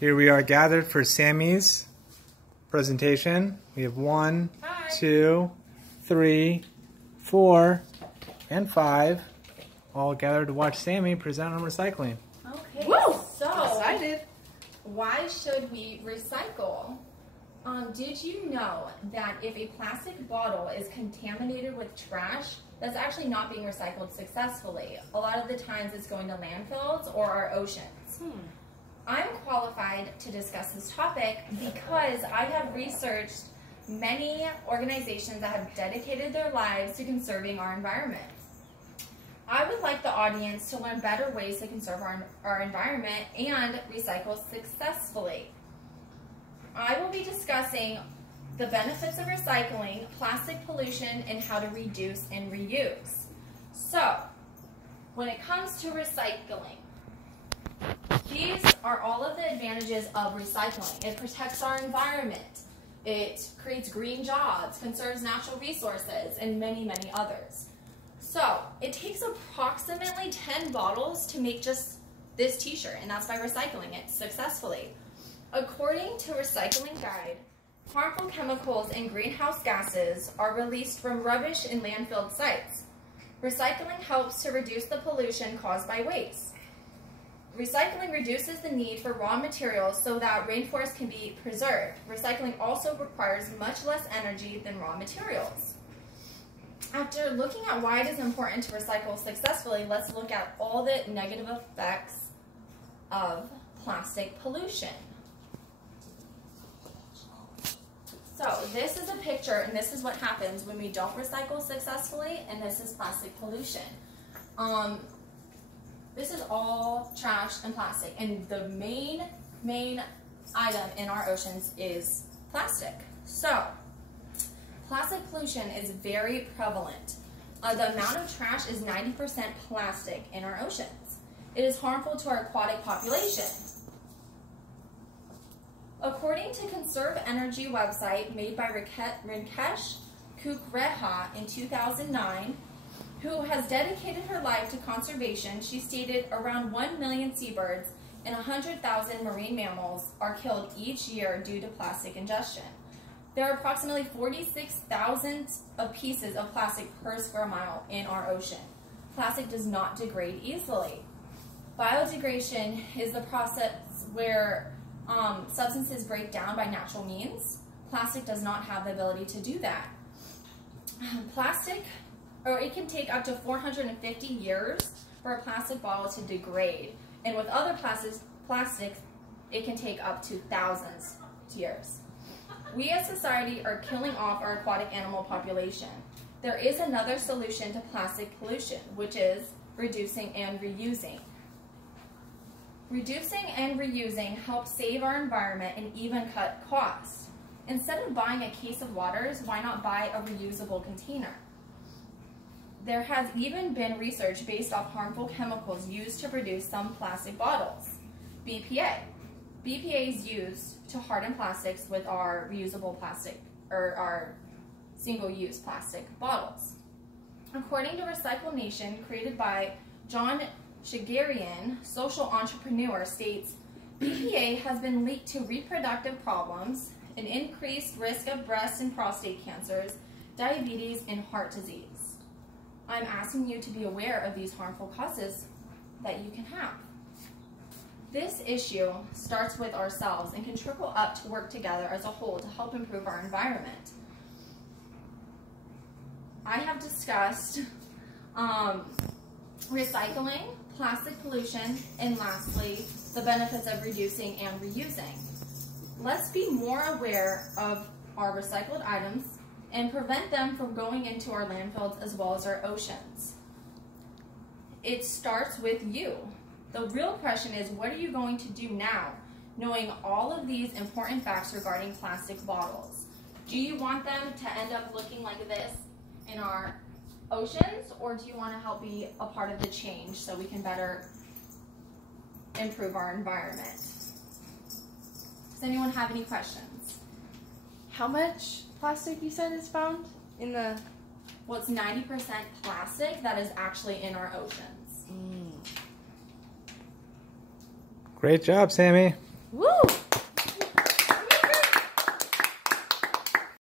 Here we are gathered for Sammy's presentation. We have 1, 2, 3, 4, and 5 all gathered to watch Sammy present on recycling. Okay, Woo! So Excited. why should we recycle? Did you know that if a plastic bottle is contaminated with trash, that's actually not being recycled successfully? A lot of the times it's going to landfills or our oceans. I'm qualified to discuss this topic because I have researched many organizations that have dedicated their lives to conserving our environment. I would like the audience to learn better ways to conserve our environment and recycle successfully. I will be discussing the benefits of recycling, plastic pollution, and how to reduce and reuse. So, when it comes to recycling, these are all of the advantages of recycling. It protects our environment, it creates green jobs, conserves natural resources, and many, many others. So, it takes approximately 10 bottles to make just this t-shirt, and that's by recycling it successfully. According to Recycling Guide, harmful chemicals and greenhouse gases are released from rubbish in landfill sites. Recycling helps to reduce the pollution caused by waste. Recycling reduces the need for raw materials so that rainforests can be preserved. Recycling also requires much less energy than raw materials. After looking at why it is important to recycle successfully, let's look at all the negative effects of plastic pollution. So this is a picture, and this is what happens when we don't recycle successfully, and this is plastic pollution. This is all trash and plastic, and the main item in our oceans is plastic. So, plastic pollution is very prevalent. The amount of trash is 90% plastic in our oceans. It is harmful to our aquatic population. According to Conserve Energy website made by Rinkesh Kukreha in 2009, who has dedicated her life to conservation, she stated around 1 million seabirds and 100,000 marine mammals are killed each year due to plastic ingestion. There are approximately 46,000 pieces of plastic per square mile in our ocean. Plastic does not degrade easily. Biodegradation is the process where substances break down by natural means. Plastic does not have the ability to do that. It can take up to 450 years for a plastic bottle to degrade. And with other plastics, it can take up to thousands of years. We as society are killing off our aquatic animal population. There is another solution to plastic pollution, which is reducing and reusing. Reducing and reusing helps save our environment and even cut costs. Instead of buying a case of waters, why not buy a reusable container? There has even been research based off harmful chemicals used to produce some plastic bottles. BPA. BPA is used to harden plastics with our reusable plastic, or our single-use plastic bottles. According to Recycle Nation, created by John Shigerian, social entrepreneur, states, BPA has been linked to reproductive problems, an increased risk of breast and prostate cancers, diabetes, and heart disease. I'm asking you to be aware of these harmful causes that you can have. This issue starts with ourselves and can trickle up to work together as a whole to help improve our environment. I have discussed recycling, plastic pollution, and lastly, the benefits of reducing and reusing. Let's be more aware of our recycled items and prevent them from going into our landfills as well as our oceans. It starts with you. The real question is, what are you going to do now, knowing all of these important facts regarding plastic bottles? Do you want them to end up looking like this in our oceans, or do you want to help be a part of the change so we can better improve our environment? Does anyone have any questions? How much plastic you said is found in the... Well, it's 90% plastic that is actually in our oceans. Great job, Sammy.